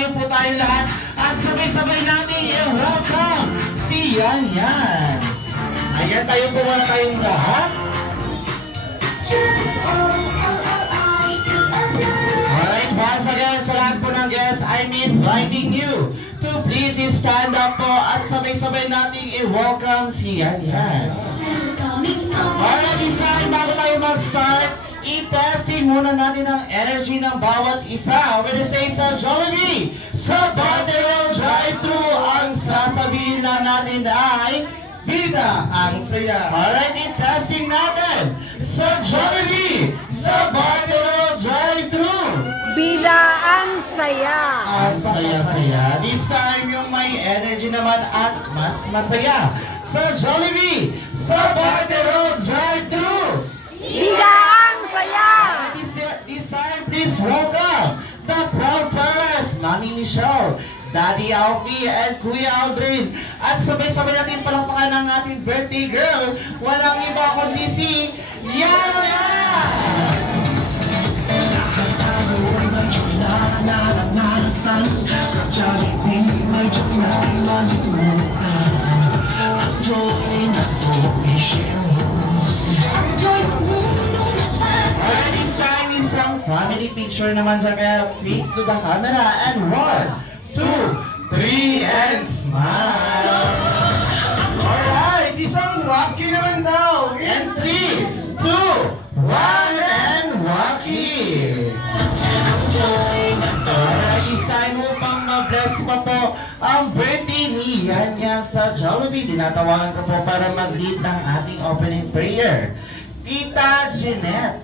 Tumayo po tayo lahat at sabay-sabay natin i-welcome si Yan Yan. Ayan, tayo po muna tayong lahat. Alright, once again, sa lahat po ng guests, I'm inviting you to please stand up po at sabay-sabay natin i-welcome si Yan Yan. Alright, this time, bago tayo mag-start, i-testing muna natin ang energy ng bawat isa. When I say sa Jollibee, sa Barterol Drive-Thru, ang sasabihin lang natin ay Bida ang saya. Alright, i-testing natin sa Jollibee, sa Barterol Drive-Thru, Bida ang saya. ang saya-saya. This time, yung may energy naman at mas masaya. Sa Jollibee, sa Barterol Drive-Thru, Bida ang saya. This time, please welcome the proud parents, Mami Michelle, Daddy Alfie, and Kuya Aldrin. At sabay-sabay natin palakpakan ng ating birthday girl. Walang iba kundi si Yan Yan! Sa Jollibee, may joke na malimutan. Ang joy na to, i-share mo. Ang joy ng mundo na pasa. Alright, this time isang family picture naman dyan. Kaya face to the camera and 1, 2, 3, and smile. Alright, isang wacky naman daw. And 3, 2, 1, and wacky. Alright, this time upang ma-bless pa po ang birthday ni Yan Yan sa Jollibee. Tinatawagan ko po para mag-lead ng ating opening prayer. Tita Jeanette.